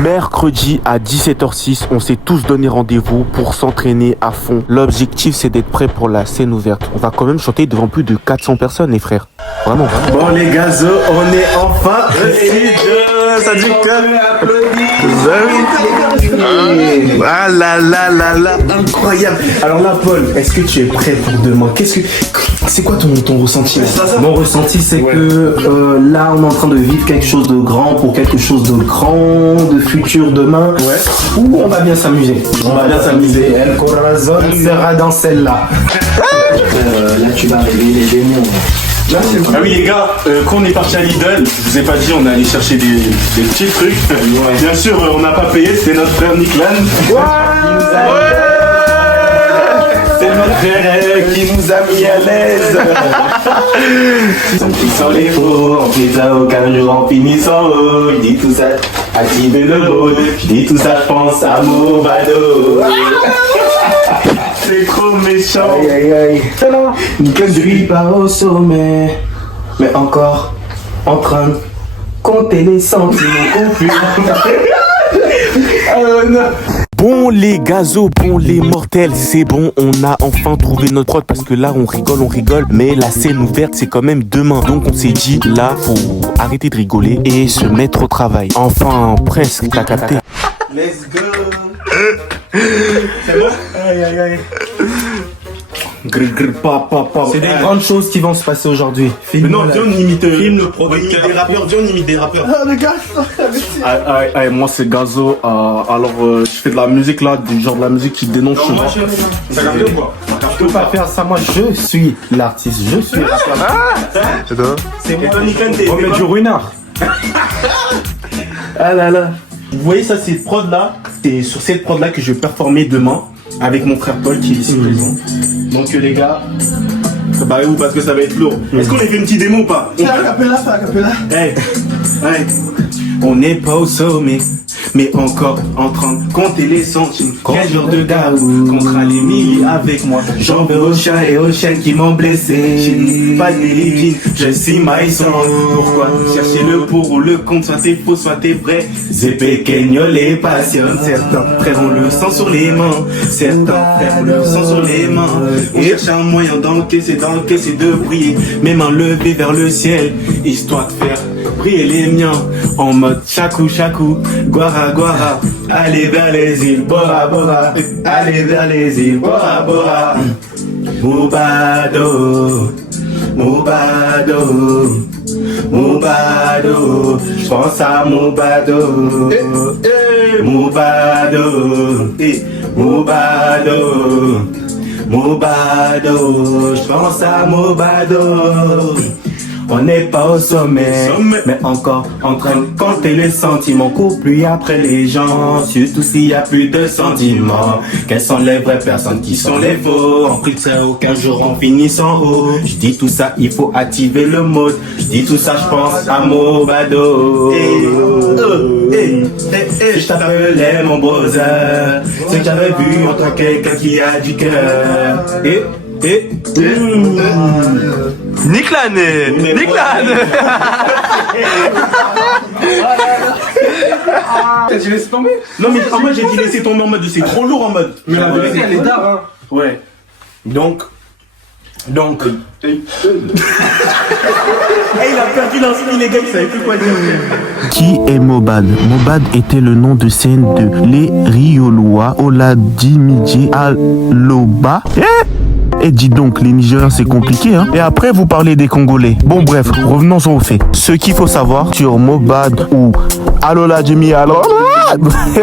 Mercredi à 17h06, on s'est tous donné rendez-vous pour s'entraîner à fond. L'objectif, c'est d'être prêt pour la scène ouverte. On va quand même chanter devant plus de 400 personnes, les frères. Vraiment. Bon, les gazos, on est enfin ça dit que... Ah là là là là, incroyable. Alors là, Paul, est-ce que tu es prêt pour demain? C'est quoi ton ressenti là? Mon ressenti, c'est que là, on est en train de vivre quelque chose de grand pour quelque chose de grand, de futur demain. Ouais. Où on va bien s'amuser. On va bien s'amuser. El Corazon sera dans celle-là. Là, tu vas réveiller les démons. Ah oui les gars, quand on est parti à Lidl, je vous ai pas dit on allait chercher des petits trucs. Bien sûr on n'a pas payé, c'était notre frère Niklan. C'est notre frère qui nous a mis à l'aise. Ils sont les faux, on fait ça aucun jour en finissant haut. Je dis tout ça, activez le mode. Je dis tout ça, je pense à Movado. C'est trop méchant. Aïe aïe aïe. Je suis pas au sommet, mais encore en train de compter les sentiments confus. Bon les gazos, bon les mortels, c'est bon, on a enfin trouvé notre prod parce que là on rigole, mais la scène ouverte c'est quand même demain. Donc on s'est dit là faut arrêter de rigoler et se mettre au travail. Enfin presque, t'as capté. Let's go. C'est bon? Aïe aïe aïe. C'est des grandes choses qui vont se passer aujourd'hui. Non, viens on imite le producteur. On imite des rappeurs. Ah les gars, Moi c'est Gazo, je fais de la musique là, du genre de la musique qui dénonce chez moi. Ça capte ou quoi? Je peux pas faire ça, moi je suis l'artiste, je suis le rappeur. C'est moi, Niklan, t'es On met du ruinard. Ah là là. Vous voyez ça, cette prod là, c'est sur cette prod là que je vais performer demain avec mon frère Paul qui est ici présent. Donc les gars, préparez-vous parce que ça va être lourd. Est-ce qu'on a fait une petite démo ou pas? C'est la capella. Hey, hey. On n'est pas au sommet, mais encore en train de compter les centimes. Quel genre de gars comptera les milliers avec moi? J'en veux aux chats et aux chiens qui m'ont blessé. J'ai pas de lépine, je suis maïson. Pourquoi chercher le pour ou le contre? Soit t'es faux, soit t'es vrai. C'est pequeño les passionne. Certains frères ont le sang sur les mains. Certains frères ont le sang sur les mains. On cherche un moyen d'encaisser, de briller. Mes mains levées vers le ciel, histoire de faire briller les miens. En mode chakou, guara, guara. Allez vers les îles, Bora, Bora. Allez vers les îles, Bora, Bora. Movado, j'pense à Movado. Movado, j'pense à Movado. On n'est pas au sommet, mais encore en train de compter les sentiments. Cours plus après les gens, surtout s'il y a plus de sentiments. Quelles sont les vraies personnes, qui sont les faux? En prie de ça, aucun jour on finit en haut. Je dis tout ça, il faut activer le mode. Je dis tout ça, je pense à Movado. Je t'appelais mon brother, c'est que j'avais vu en toi quelqu'un qui a du cœur. Niklan. J'ai laissé tomber. Non mais moi j'ai dit laisser tomber en mode c'est trop lourd en mode. Mais la vérité elle est tard hein. Ouais. Donc. Il a perdu l'insigne les gars, il savait plus quoi dire. Qui est Mobad? Mobad était le nom de scène de Les Riolois, Oladimidje Aloba. Et dis donc, les Nigériens c'est compliqué hein. Et après vous parlez des Congolais. Bon bref, revenons aux faits. Ce qu'il faut savoir sur Mobad ou Alola Jimmy Alola,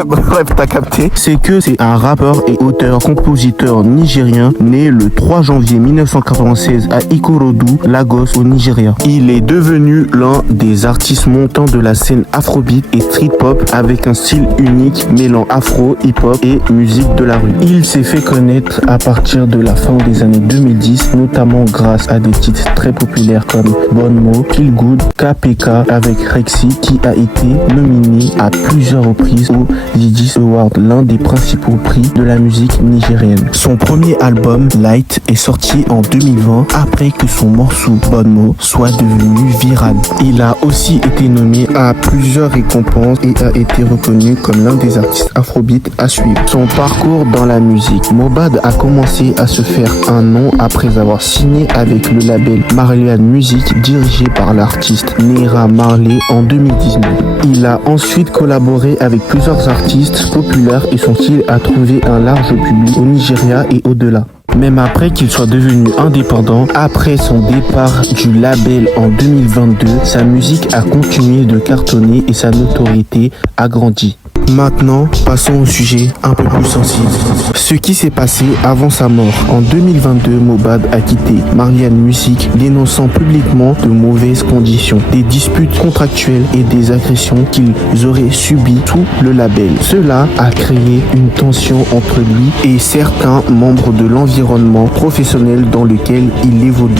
bref t'as capté, c'est que c'est un rappeur et auteur-compositeur nigérien né le 3 janvier 1996 à Ikorodu, Lagos au Nigeria. Il est devenu l'un des artistes montants de la scène afrobeat et street pop avec un style unique mêlant afro, hip-hop et musique de la rue. Il s'est fait connaître à partir de la fin des années années 2010, notamment grâce à des titres très populaires comme Bonne Mot, Feel Good, KPK avec Rexy qui a été nominé à plusieurs reprises au Yiddish Award, l'un des principaux prix de la musique nigérienne. Son premier album, Light, est sorti en 2020 après que son morceau Bonne Mot soit devenu viral. Il a aussi été nommé à plusieurs récompenses et a été reconnu comme l'un des artistes afrobeat à suivre. Son parcours dans la musique. Mohbad a commencé à se faire un nom après avoir signé avec le label Marlian Music dirigé par l'artiste Naira Marley en 2019. Il a ensuite collaboré avec plusieurs artistes populaires et son style a trouvé un large public au Nigeria et au-delà. Même après qu'il soit devenu indépendant, après son départ du label en 2022, sa musique a continué de cartonner et sa notoriété a grandi. Maintenant, passons au sujet un peu plus sensible. Ce qui s'est passé avant sa mort. En 2022, Mohbad a quitté Marlian Music, dénonçant publiquement de mauvaises conditions, des disputes contractuelles et des agressions qu'ils auraient subies sous le label. Cela a créé une tension entre lui et certains membres de l'environnement professionnel dans lequel il évolue.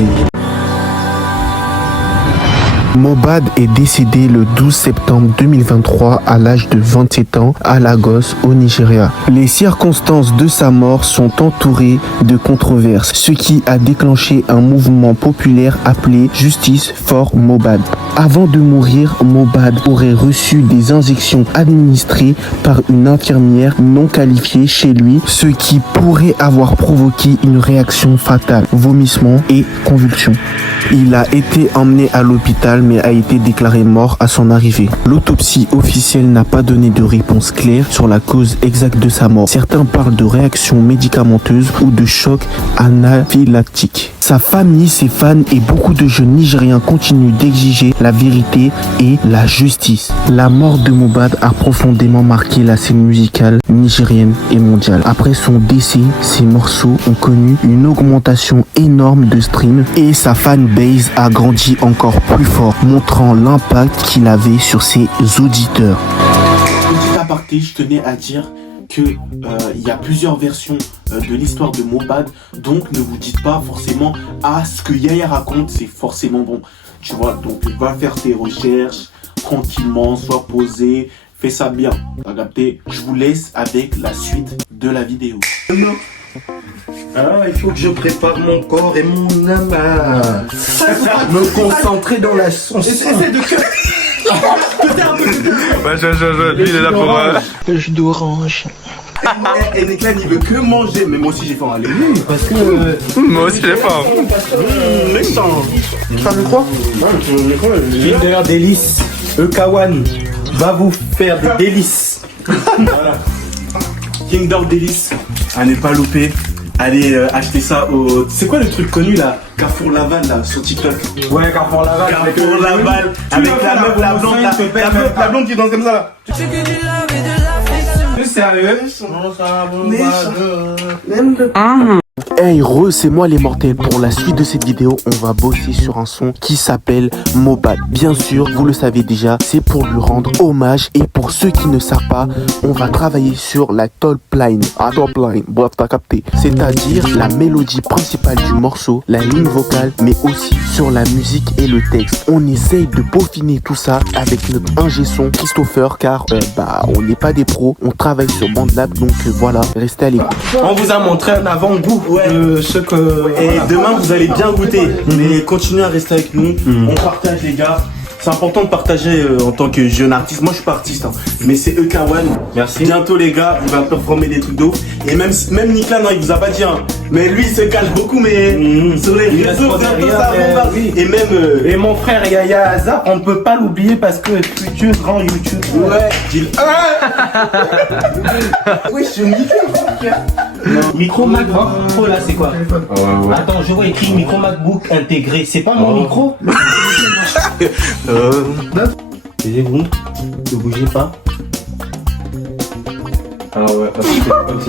Mohbad est décédé le 12 septembre 2023 à l'âge de 27 ans à Lagos, au Nigeria. Les circonstances de sa mort sont entourées de controverses, ce qui a déclenché un mouvement populaire appelé Justice for Mohbad. Avant de mourir, Mohbad aurait reçu des injections administrées par une infirmière non qualifiée chez lui, ce qui pourrait avoir provoqué une réaction fatale, vomissements et convulsions. Il a été emmené à l'hôpital mais a été déclaré mort à son arrivée. L'autopsie officielle n'a pas donné de réponse claire sur la cause exacte de sa mort. Certains parlent de réaction médicamenteuse ou de choc anaphylactique. Sa famille, ses fans et beaucoup de jeunes Nigériens continuent d'exiger la vérité et la justice. La mort de Mohbad a profondément marqué la scène musicale nigérienne et mondiale. Après son décès, ses morceaux ont connu une augmentation énorme de streams et sa fanbase a grandi encore plus fort, montrant l'impact qu'il avait sur ses auditeurs. Petit aparté, je tenais à dire que il y a plusieurs versions de l'histoire de Mohbad, donc ne vous dites pas forcément ce que Yaya raconte, c'est forcément bon. Tu vois, donc va faire tes recherches tranquillement, sois posé, fais ça bien. T'as capté? Je vous laisse avec la suite de la vidéo. Il faut que je prépare mon corps et mon âme à me concentrer dans la chanson. Essaie de Lui, il est là pour... Jus d'orange. Et Neklan il veut que manger, mais moi aussi j'ai faim. Allez, Parce que... Moi aussi, j'ai faim. Ça me croit Kinder Délice, Ekawan va vous faire des délices. Voilà. Kinder Délice, à ne pas louper. Allez acheter ça au... C'est quoi le truc connu là? Carrefour Laval là, sur TikTok. Ouais, Carrefour Laval. Carrefour Laval, avec la meuf, la blonde là. La blonde qui danse comme ça là. Sérieux? Hey c'est moi les mortels. Pour la suite de cette vidéo, on va bosser sur un son qui s'appelle Mohbad. Bien sûr, vous le savez déjà, c'est pour lui rendre hommage. Et pour ceux qui ne savent pas, on va travailler sur la top line. Top line, bref, t'as capté. C'est-à-dire la mélodie principale du morceau, la ligne vocale, mais aussi sur la musique et le texte. On essaye de peaufiner tout ça avec notre ingé son Christopher, car on n'est pas des pros, on travaille sur BandLab, donc voilà, restez à l'écoute. On vous a montré un avant-goût de ce que... Et demain vous allez bien goûter. Mais continuez à rester avec nous. On partage les gars. C'est important de partager en tant que jeune artiste. Moi je suis pas artiste hein. Mais c'est Ekawan. Merci. Bientôt les gars, il va performer des trucs de ouf. Et même Niklan il vous a pas dit hein. Mais lui il se cache beaucoup mais sur les réseaux bientôt ça bombarde. Et même Et mon frère Yaya Azar, on peut pas l'oublier parce que futur grand YouTube. ouais, Gilles. Oui, je me dis Micro MacBook Pro là c'est quoi? Attends, je vois écrit micro MacBook intégré. C'est pas mon micro? Taisez-vous, ne bougez pas. Ah ouais, parce que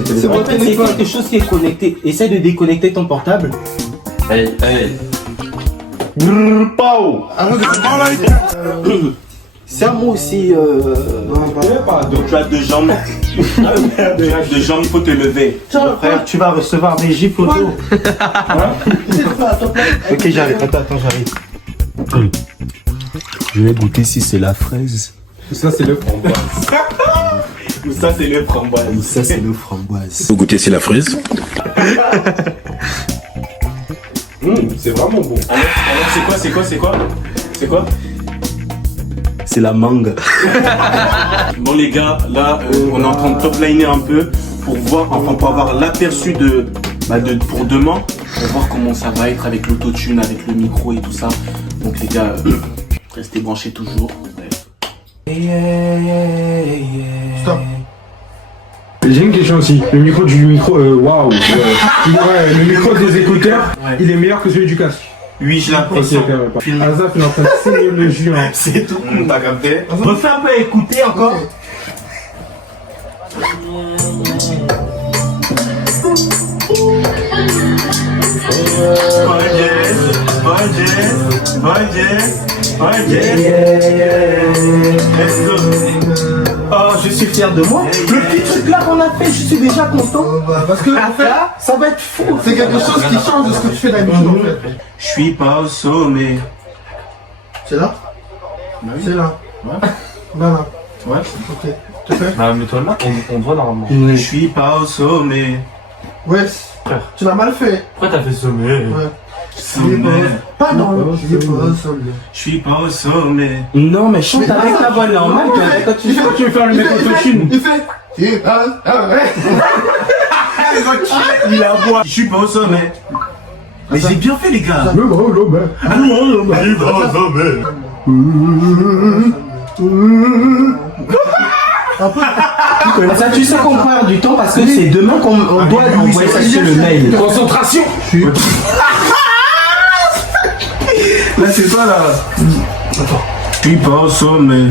C'est en fait, c'est quelque chose qui est connecté. Essaye de déconnecter ton portable. Hey. C'est à moi aussi. Donc tu as deux jambes. Trêve de jambes, il faut te lever. Tiens, frère, tu vas recevoir des gifles au dos. Ok, j'arrive. Attends, j'arrive. Je vais goûter si c'est la fraise. Ça, c'est le framboise. Ou ça, c'est le framboise. Ça, c'est le framboise. Vous goûtez c'est la fraise? C'est vraiment bon. Alors, c'est quoi C'est la mangue. Bon les gars, là on est en train de top liner un peu pour voir, enfin pour avoir l'aperçu pour demain, pour voir comment ça va être avec l'autotune, avec le micro et tout ça. Donc les gars, restez branchés toujours. Stop. J'ai une question aussi. Le micro waouh. Le micro des écouteurs, il est meilleur que celui du casque. Oui, j'ai l'impression. Azaf, il est en train de saigner le jus. Hein. C'est tout. T'as capté? Refais un peu écouter encore. Let's go. Oh, je suis fier de moi. Le petit truc là qu'on a fait, je suis déjà content. Parce que en fait, Ça va être fou. c'est quelque chose qui change de ce que tu fais d'habitude en fait. Je suis pas au sommet. C'est là? C'est là. Là, là. Ouais. Ok. Tu fais? Ah, mais toi là, on voit normalement. Je suis pas au sommet. Ouais. Tu l'as mal fait. Pourquoi t'as fait sommet? Ouais. Sommet. Pardon. Je dis pas sommet. Je suis pas au sommet. Non, mais chante avec ta voix normale. Quand tu chantes, Tu veux faire le mec autotune? Il fait. Il ouais. Il a voix. Je suis pas au sommet. Mais j'ai bien fait les gars. Le gros, le mec. Ça, tu sais qu'on perd du temps parce que c'est demain qu'on doit envoyer ça sur le mail. Concentration. Là c'est pas là. Je suis pas au sommet.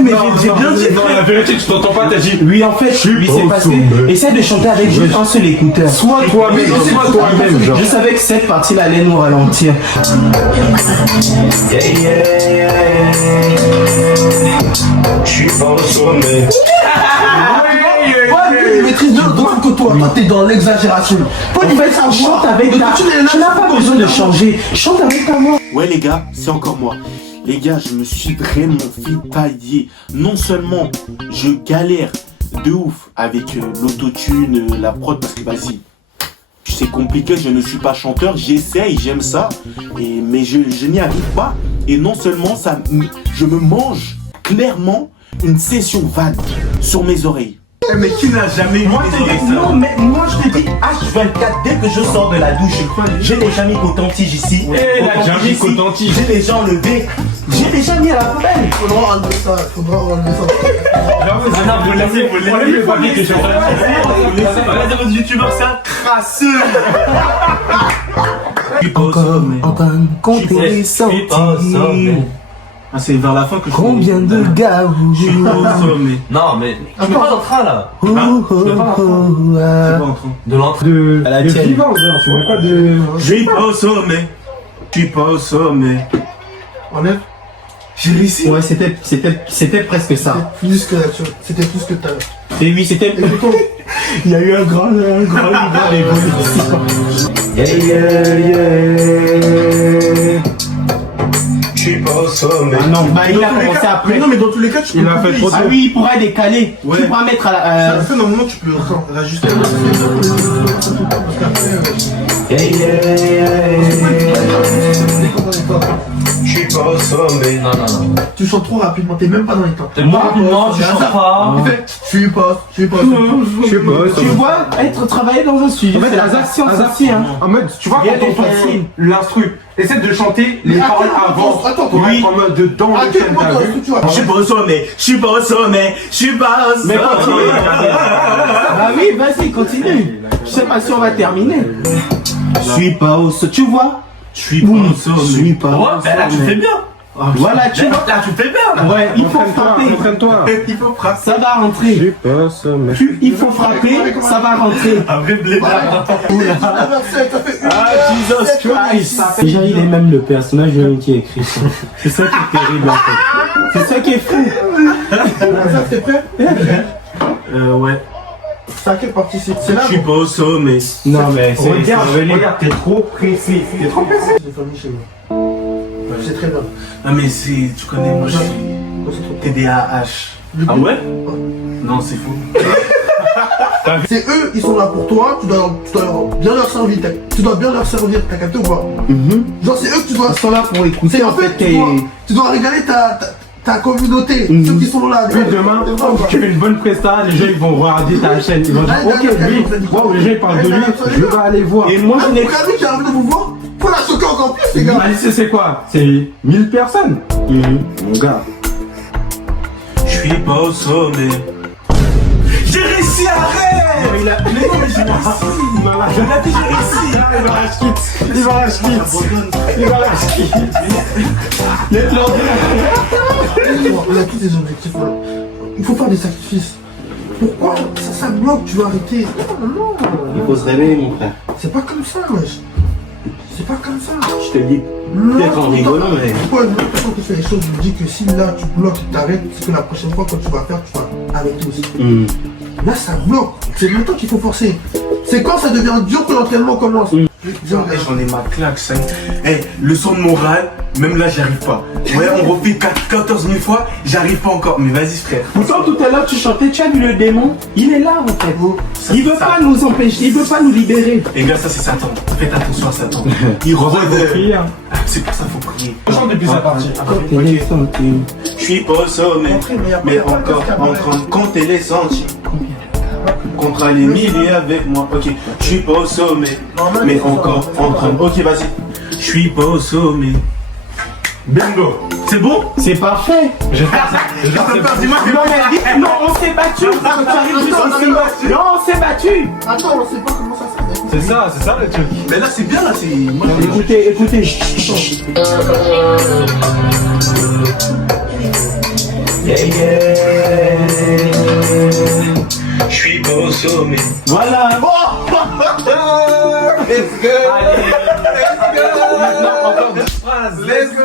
Mais j'ai bien dit. Non, la vérité, tu t'entends pas, t'as dit. Oui, en fait, oui, c'est passé. Essaie de chanter avec juste un seul écouteur. Sois toi-même, genre. Je savais que cette partie-là allait nous ralentir. Je suis pas au sommet. Il maîtrise d'autres que toi. Toi, t'es dans l'exagération. Toi, tu fais ça, chante avec ta. Tu n'as pas besoin de changer. Chante avec ta voix. Ouais les gars, c'est encore moi. Les gars, je me suis vraiment fait tailler. Non seulement je galère de ouf avec l'autotune, la prod, parce que vas-y, c'est compliqué, je ne suis pas chanteur, j'essaye, j'aime ça, mais je n'y arrive pas. Et non seulement ça, je me mange clairement une session vague sur mes oreilles. Mais qui n'a jamais eu des oreilles ça? Non, mais moi je te dis H24 dès que je sors de la douche. J'ai déjà mis coton-tige ici. J'ai mis coton-tige. J'ai déjà enlevé. J'ai déjà mis à la poubelle. Faudra enlever ça. Ah non, vous laissez, Enlève le papier que je suis en train de faire. Regardez votre youtubeur, c'est un crasseux. Je suis pas au Encore sommet. en train de compter les centimes. Ah, c'est vers la fin que je Combien de gars Je suis pas au sommet. Non, mais tu mets pas dans le train là. C'est pas en train. De l'entrée. À la De tienne. vivant, genre, tu vois pas de. Je suis pas au sommet. Je suis pas au sommet. Enlève. J'ai réussi. Ouais, c'était presque ça. Plus que là-dessus. C'était plus que t'as. Et oui, c'était. Il y a eu un grand évolution. Je suis pas au sommet. Ah non, bah il a commencé après. Non, mais dans tous les cas, tu peux. Il a fait trop Ah oui, il pourra décaler. Ouais. Tu pourras mettre à À la. la fin, normalement, tu peux rajuster. Je suis pas au sommet. Non, non, non. Tu chantes trop rapidement, t'es même pas dans les temps. Moi, non, tu chantes pas. Il fait, je suis pas. Je sais pas. Tu vois, travailler dans un studio, c'est la patience aussi, hein. En mode, tu vois, Rien quand on n'est facile. fait l'instru, essaie de chanter les Mais paroles attends, avant. attends, Pour oui. être en mode de dans le thème, Moi, t'as dans vu? ce que tu vas. Je suis pas au sommet. Je suis pas au sommet. Je suis pas au sommet. Mais continue. Ah oui, vas-y, continue. Je sais pas si on va terminer. Je suis pas au sommet. Tu vois? Je suis pas au sommet. Je suis pas Ouais, au ben là, tu sommet. fais bien. Voilà, tu vois. Là, tu fais peur, là. Ouais, il faut frapper. Entraîne-toi. Il faut frapper. Ça va rentrer. Tu es au sommet. Il faut frapper, ça va rentrer. Un vrai blédard. Ah, Jesus Christ. Déjà, il est même le personnage qui a écrit ça. C'est ça qui est terrible, en fait. C'est ça qui est fou. T'es prêt? Ouais. C'est à quelle partie c'est là? Je suis pas au sommet. Non, mais c'est... Regarde, t'es trop pressé. T'es trop pressé. J'ai famille chez moi. C'est très bien. Non, mais c'est. Tu connais, moi, je suis TDAH. Ah ouais? Non, c'est fou. C'est eux, ils sont là pour toi, tu dois bien leur servir, tu dois bien leur servir, t'as capté ou pas? Genre c'est eux que tu dois... Ils sont là pour écouter, C'est en fait, tu dois régaler ta communauté, ceux qui sont là. Puis demain, tu fais une bonne presta, les gens ils vont regarder ta chaîne, ils vont dire ok, lui, wow, les gens ils parlent de lui, je vais aller voir. Et moi je n'ai... Regardez qui a envie de vous voir, faut la choquer encore plus les gars. Alice, c'est quoi? C'est 1000 personnes. Mon gars. Je suis pas au sommet. J'ai réussi, arrête! Il a... Mais non, mais j'ai réussi! Il a dit j'ai réussi! Il va lâcher quitte. Il va lâcher quitte. Il va lâcher quitte. On a tous des objectifs là. Il faut faire des sacrifices. Pourquoi ça bloque, tu veux arrêter? Non, Il faut se réveiller, mon frère. c'est pas comme ça, wesh. C'est pas comme ça. Je te dis. Peut-être en rigolant, mais... Pourquoi une personne qui fait les choses, je me dis que si là tu bloques et t'arrêtes, c'est que la prochaine fois quand tu vas faire, tu vas arrêter aussi. Là ça bloque, c'est maintenant qu'il faut forcer. C'est quand ça devient dur que l'entraînement commence. Genre, j'en ai ma claque, ça. Leçon de morale, même là, j'y arrive pas. Ouais, on refait 14 000 fois, j'arrive pas encore. Mais vas-y, frère. Pourtant, tout à l'heure, tu chantais, tu as vu le démon? Il est là, en fait. Il veut pas nous empêcher, il veut pas nous libérer. Les gars, ça, c'est Satan. Faites attention à Satan. Il rôde. C'est pour ça qu'il faut prier. Chante depuis sa partie. Je suis pas au sommet, mais encore en train de compter les centimes. Contre les milliers avec moi, ok. Je suis pas au sommet, mais encore en train de... Ok, vas-y. Je suis pas au sommet. Bingo. C'est bon? C'est parfait. Je vais faire ça. Dis-moi, Non, on s'est battu. Non, on s'est battu. Attends, on sait pas comment ça se fait. C'est ça le truc. mais là, c'est bien, là, c'est... Moi, Écoutez. je suis pas au sommet. Voilà. Let's go. Let's go.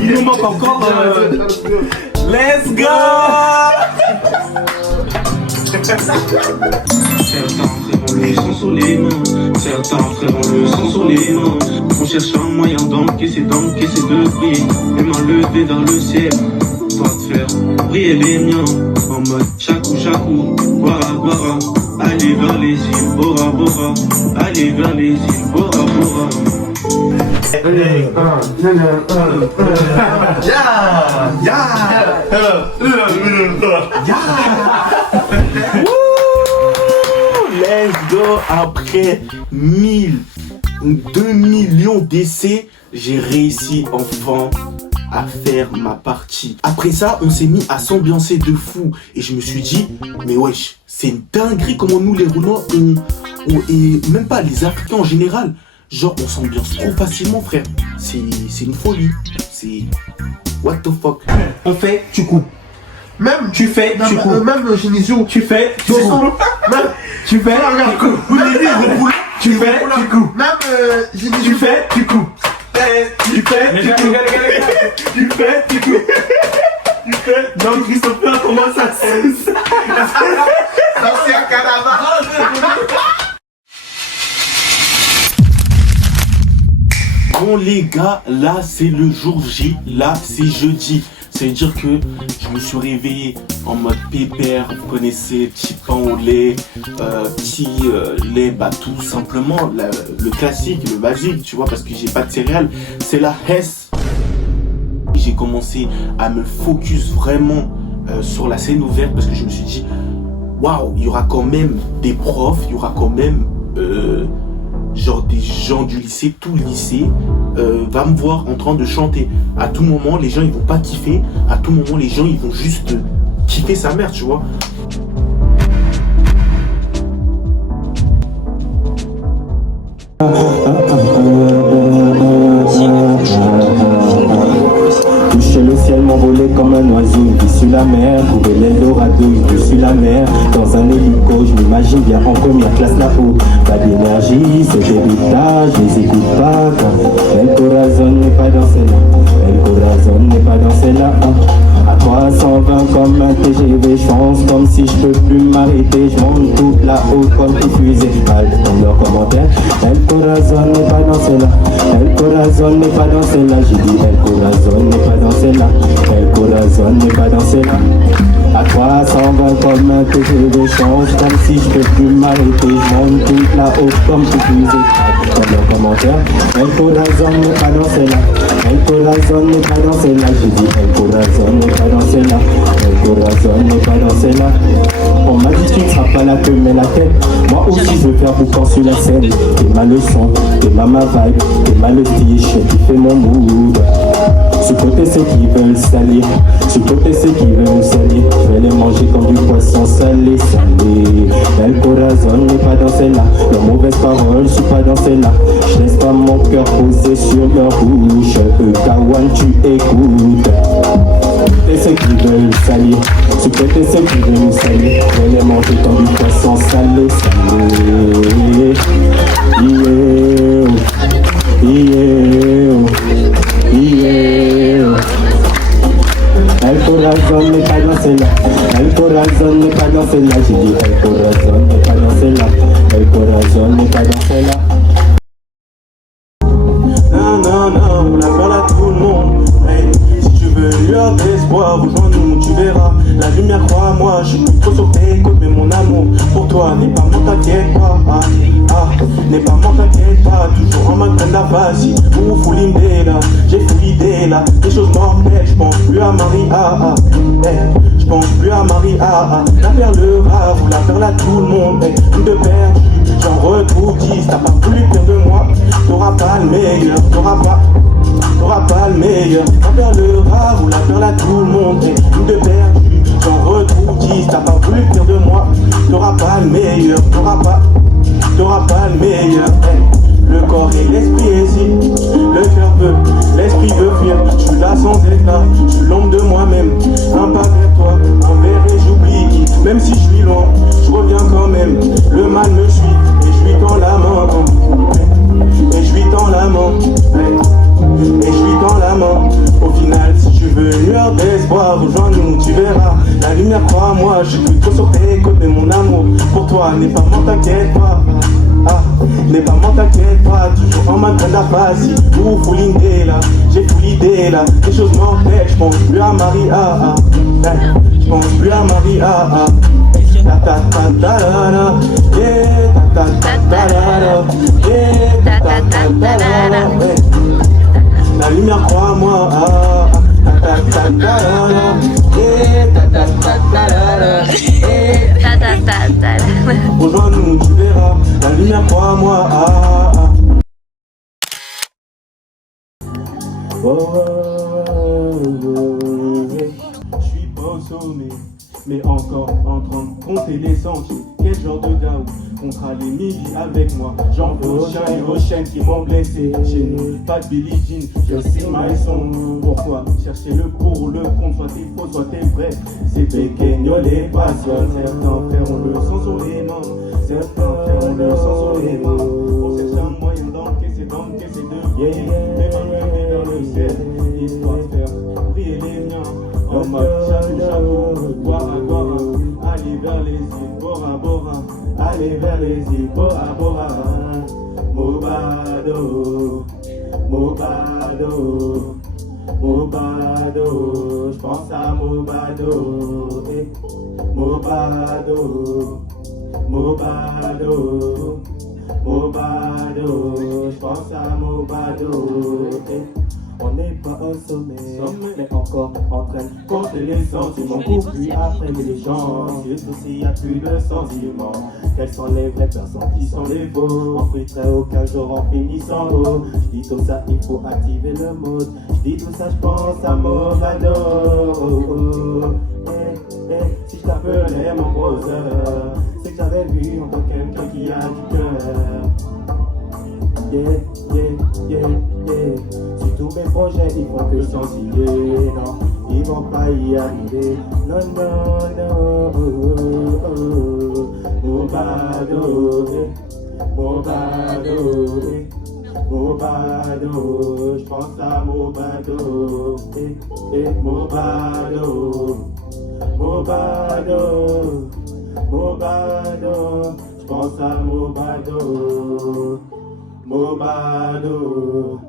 Il nous manque encore. Let's go. Certains frérot le sang sur les mains, certains frérot le sang sur les mains. On cherche un moyen d'encaisser de prier. Les mains levées vers le ciel, toi te faire briller les miens. En mode chakou, bora bora. Allez vers les îles, bora bora. Allez vers les îles, bora bora. Let's go. Après 2 millions d'essais, j'ai réussi enfin à faire ma partie. Après ça, on s'est mis à s'ambiancer de fou. Et je me suis dit, mais wesh, c'est une dinguerie comment nous les Renois, et même pas les Africains en général, genre on s'ambiance trop facilement, frère. C'est une folie. C'est... What the fuck. On fait, tu coupes. Même Tu fais, tu coupes. même Genesio, Tu fais, tu Même, coupes. Tu fais, tu fais, tu coupes. même Tu Genesio, fais, tu coupes. Tu fais, tu coupes. Tu fais, tu coupes. Tu fais. Donc Christopher, comment ça se fait? c'est un caravane. Bon les gars, là c'est le jour J, là c'est jeudi. Ça veut dire que je me suis réveillé en mode pépère, vous connaissez, petit pain au lait, petit lait, bah tout simplement, le classique, le basique, tu vois, parce que j'ai pas de céréales, c'est la Hess. J'ai commencé à me focus vraiment sur la scène ouverte parce que je me suis dit, waouh, il y aura quand même des profs, il y aura quand même... genre des gens du lycée, tout le lycée va me voir en train de chanter. À tout moment, les gens ils vont pas kiffer. À tout moment, les gens ils vont juste kiffer sa mère, tu vois. sur la mer, trouver l'Eldorado, je suis la mer. Dans un hélico, je m'imagine bien en première classe là-haut. Pas d'énergie, c'est héritage, je les écoute pas. El Corazon n'est pas dans celle-là, El Corazon n'est pas dans celle-là. À 320 comme un TGV, je fonce comme si je peux plus m'arrêter. Je monte tout là-haut comme une fusée. Pas dans leurs commentaires. El Corazon n'est pas dans celle-là, El Corazon n'est pas dans celle-là. J'ai dit El Corazon n'est pas dans celle-là, El Corazon n'est pas dans celle-là. À 320 comme un TGV, je fonce comme si je peux plus m'arrêter. Je monte tout là-haut comme une fusée. Pas dans leurs commentaires. El Corazon n'est pas dans celle-là, El Corazon n'est pas dans celle-là. J'ai dit El Corazon n'est pas dans celle-là, El Corazon n'est pas dans celle-là. On m'a dit tu ne seras pas la queue mais la tête. Moi aussi je veux faire boucan sur la scène. T'es ma leçon, t'es ma vibe, t'es ma le style, qui fait mon mood. Ce côté c'est qui veulent salir, ce côté c'est qui veulent salir. Je vais les manger comme du poisson salé, salé. El Corazon n'est pas dans celle-là, leurs mauvaises paroles, je suis pas dans celle-là. Je laisse pas mon cœur posé sur leur bouche. Kawan tu écoutes. Et c'est qui veulent salir, ce côté c'est qui veulent salir. Je vais les manger comme du poisson salé, salé. El Corazon n'est pas dans celle-là, El Corazon n'est pas dans celle-là. J'ai dit El Corazon n'est pas dans celle-là, El Corazon n'est pas dans celle-là. Non, non, non, on la parle à tout le monde. Hey, si tu veux une lueur d'espoir, rejoins-nous, tu verras. La lumière, crois-moi, je suis plus trop sur tes côtes, mais mon amour pour toi n'est pas mort, t'inquiète pas. N'est pas mort, t'inquiète pas. Toujours en mode la vas-y, ou full là. J'ai full idée là, des choses mortelles. J'pense plus à Maria, hey, j'pense plus à Maria. La perle rare ou la perle à tout le monde, hey, une de perdu. J'en retrouve 10, t'as pas voulu pire de moi. T'auras pas le meilleur, t'auras pas le meilleur. La perle rare ou la perle à tout le monde, une de perdu. J'en retrouve 10, t'as pas voulu pire de moi. T'auras pas le meilleur, t'auras pas le meilleur. Le corps et l'esprit hésitent, le cœur veut, l'esprit veut fuir. Je suis là sans être là, je suis l'ombre de moi-même. Un pas vers toi, envers et j'oublie. Même si je suis loin, je reviens quand même. Le mal me suit et je lui tends la main. Et je lui tends la main. Et je lui tends la main. Au final, si tu veux une lueur d'espoir, rejoins-nous, tu verras. La lumière, crois-moi, je suis plus trop sur tes côtes, mais mon amour pour toi n'est pas mort, t'inquiète pas. N'est pas mort, t'inquiète pas. Toujours en mode la vas-y, ou full idée là. J'ai full idée là, des choses mortelles. J'pense plus à Maria, j'pense plus à Maria. Ta ta ta ta la la, yeah, ta ta ta ta la la, yeah, ta ta ta ta la la. La lumière, crois-moi, ta ta ta ta la la, yeah, ta ta ta ta la la, yeah. Rejoins-nous, tu verras. La lumière, crois-moi, Je suis pas au sommet, mais encore en train de compter les sentiers. Quel genre de gars comptera les milliers avec moi. J'en veux aux chiens et aux chiennes qui m'ont blessé. Chez nous, pas de Billie Jean, je aussi ma son. Pourquoi chercher le pour, le contre, soit t'es faux, soit t'es vrai. C'est pequeño les passions. Certains frères ont le sang sur les mains. Certains frères ont le sang sur les mains. On cherche un moyen d'encaisser de briller. Les mains levées dans le ciel, histoire de faire briller les miens. En mode jaloux, boire à boire, aller vers les îles, Bora Bora, aller vers les îles, Bora Bora. Mobado, Mobado, Mobado, j'pense à Mobado, Mobado, Mobado, Mobado, j'pense à Mobado. On n'est pas au sommet, mais encore en train de compter les sentiments. Puis après les gens, surtout s'il n'y a plus de sentiments. Quelles sont les vraies personnes, qui sont les faux? On friterait aucun jour en finissant l'eau. Je dis tout ça, il faut activer le mode. Je dis tout ça, je pense à Movado. Si je t'appelais mon brother, c'est que j'avais vu en toi quelqu'un qui a du cœur. Yeah, yeah, yeah, yeah. Sur tous mes projets, il faut que changer, non. ils vont pas y arriver. Non, non, non, Mobado, Mobado, Mobado, j'pense à Mobado, Mobado, Mobado, Mobado, j'pense à Mobado, Mobado,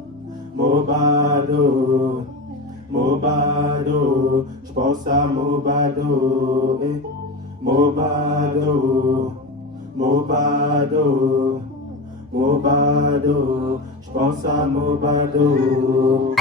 Mobado, Mobado, j'pense à Mobado, Mobado, Mobado, Mobado, j'pense à Mobado.